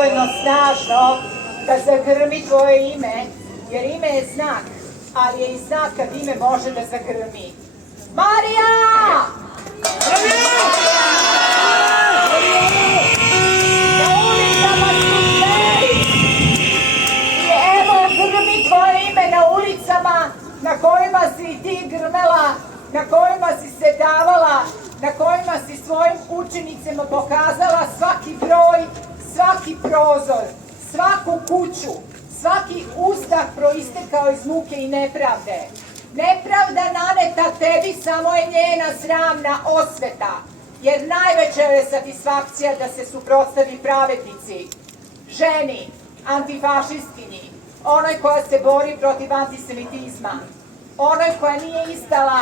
dovoljno snažno da zagrmi tvoje ime, jer ime je znak, ali je i znak kad ime može da zagrmi. Marija! Na ulicama su zveri i evo grmi tvoje ime na ulicama na kojima si i ti grmela, na kojima si se davala, na kojima si svojim učenicima pokazala svaki broj, svaki prozor, svaku kuću, svaki ustah proistekao iz muke i nepravde. Nepravda naneta tebi samo je njena sramna osveta, jer najveća je satisfakcija da se suprotstavi pravednici, ženi, antifašistkinji, onoj koja se bori protiv antisemitizma, onoj koja nije izdala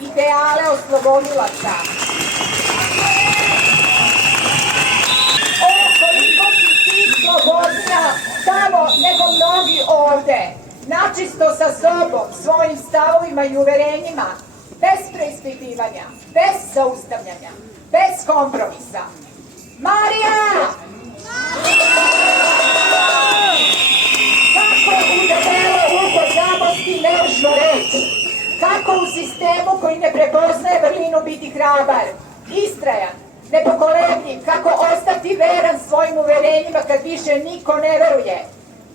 ideale oslobodilaca. Koliko si ti slobodnija tamo nego mnogi ovde, načisto sa sobom, svojim stavovima i uverenjima, bez preispitivanja, bez zaustavljanja, bez kompromisa. Marija! Kako u debelo uho zamosti nežno reći? Kako u sistemu koji ne prepoznaje vrlinu biti hrabar, istrajan, nepokolebljiv, kako ostati veran svojim uverenjima kad više niko ne veruje?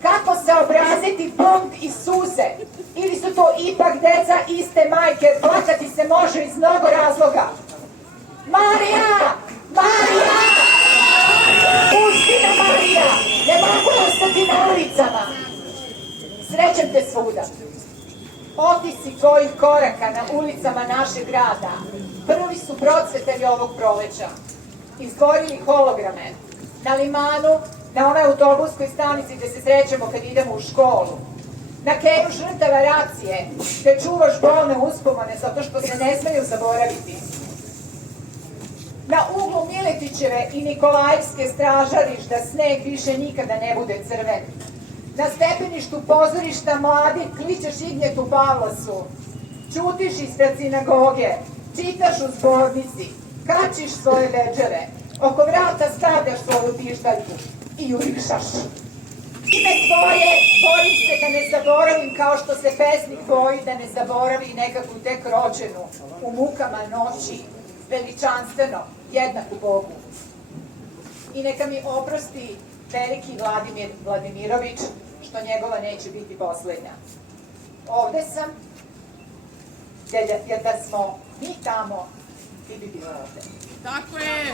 Kako se obraziti bunt i suze? Ili su to ipak deca iste majke, plakati se može iz mnogo razloga? Marija! Marija! Pusti me, Marija! Ne mogu ostati na ulicama! Srećem te svuda. Otisci tvojih koraka na ulicama našeg grada prvi su procvetali ovog proleća. Izgorili holograme na limanu, na onoj autobuskoj stanici gde se srećemo kad idemo u školu, na keju žrtava racije, gde čuvaš bolne uspomene zato što se ne smeju zaboraviti, na uglu Miletićeve i Nikolajevske stražariš da sneg više nikada ne bude crven, na stepeništu pozorišta mladi kličeš Ignjetu Pavlasu, ćutiš ispred sinagoge, čitaš u zbornici, kačiš svoje večere, oko vrata stavljaš svoju pištaljku i jurišaš. Ime tvoje borim se da ne zaboravim kao što se pesnik boji da ne zaboravi nekakvu tek rođenu u mukama noći, veličanstveno, jednaku Bogu. I neka mi oprosti veliki Vladimir Vladimirović, što njegova neće biti poslednja. Ovde sam, jer da smo mi tamo, ti bi bilo ovde. Tako je!